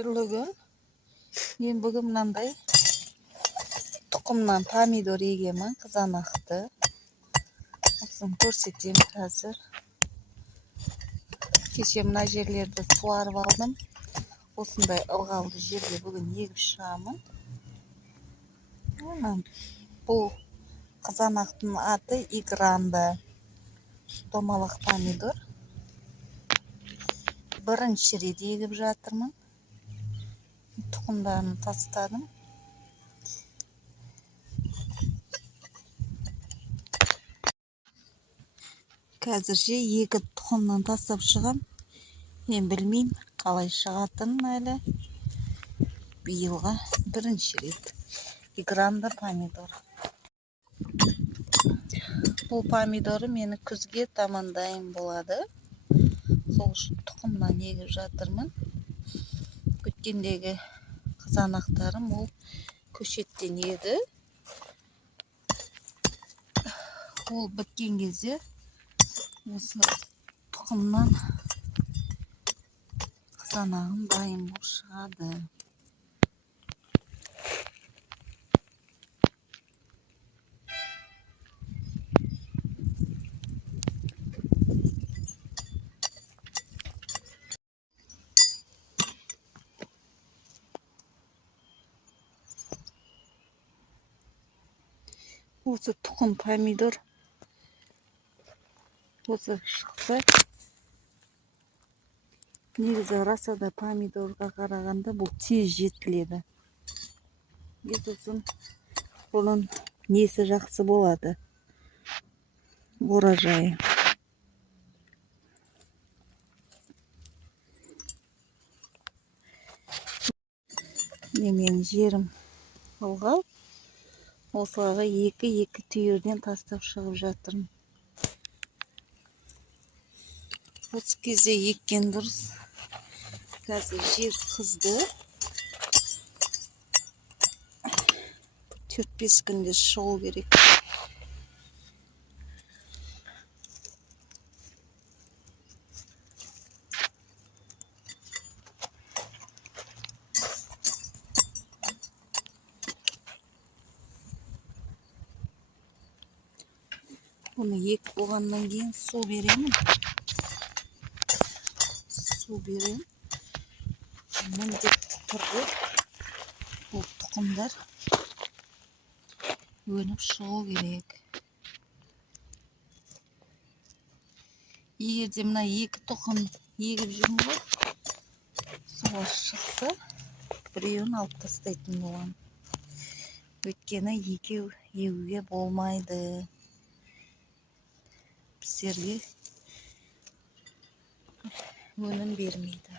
Hayırlı gün. Men bugün mınday tukumdan pomidor yegeman, kızanaktı. Olsun görseteyim hazır. Keşke mına yerlerde suarıp aldım. Osындай ылғалды жерге bugün егіп шығамын. Бұл қызанақтың аты игранды. Домалақ помидор. Бірінші рет егіп жатырмын. Тұқымдарын тастадым. Қазірше екі тұқымнан тастап шығам. Мен білмеймін қалай шығатынын әлі. Биылға бірінші рет игранды помидор. Бұл помидоры мені күзге тамандайын болады. Сол үшін тұқымнан егіп жатырмын. Өткендегі қызанақтарым ол көшеттен еді. Ол біткен кезде осы тұқымнан қызанағым дайын болып шығады. Осы тұқым помидор осы шықса, негізі расада помидорға қарағанда бұл тез жетіледі. Сосын бұның несі жақсы болады, оражайы. Менің жерім ылғал. Осыларға екі түйірден тастап шығып жатырмын. Осы кезде еккен дұрыс. Қазір жер қызды. 4-5 күнде шығу керек. Bunu екіп болғаннан кейін су беремін. Су берем. Міндетті түрде бұл тұқымдар өніп шығу керек. Егерде мына екі тұқым егіп жүрмін ғой, суға шықса, біреуін алып тастайтын боламын. Өйткені екеу егуге болмайды. Біздерге өнім бермейді.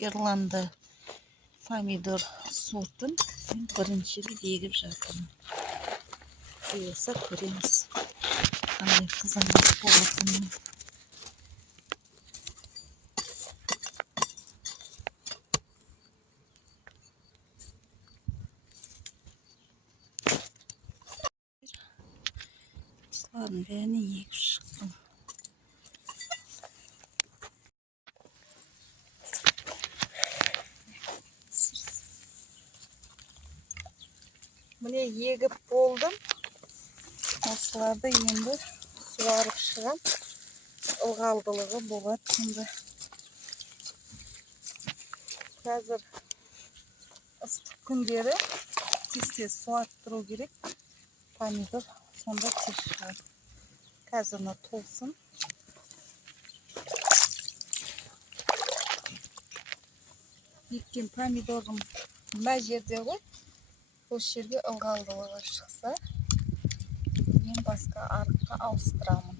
Ирланды помидор сортын бірінші рет егіп жатырмын. Бұйырса көреміз, қандай қызанақ болатынын. Осылардың бәріне егіп шықтым. Міне егіп болдым. Осыларды енді суарып шығам. Ылғалдылығы болады сонда. Қазір ыстық күндері тез суарттыру керек. Помидор сонда тез шығады. Қазірні толсын. Еккен помидорым мына жерде ғой. Осы жерге ылғалдылығы шықса, мен басқа арыққа ауыстырамын.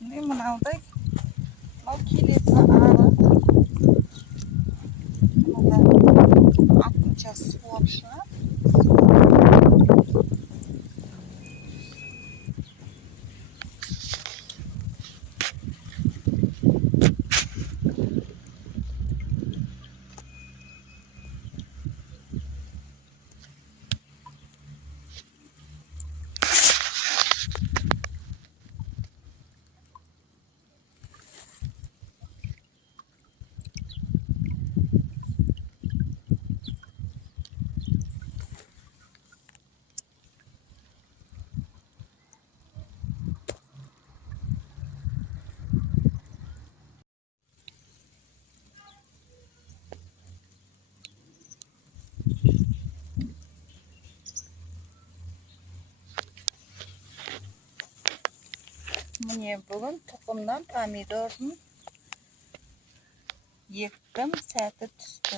Мен мынаудай, мынау келесі арық. Мұнда артынша суап шығам. Mine bugün tokumdan pomidorun yıktım, serte düştü.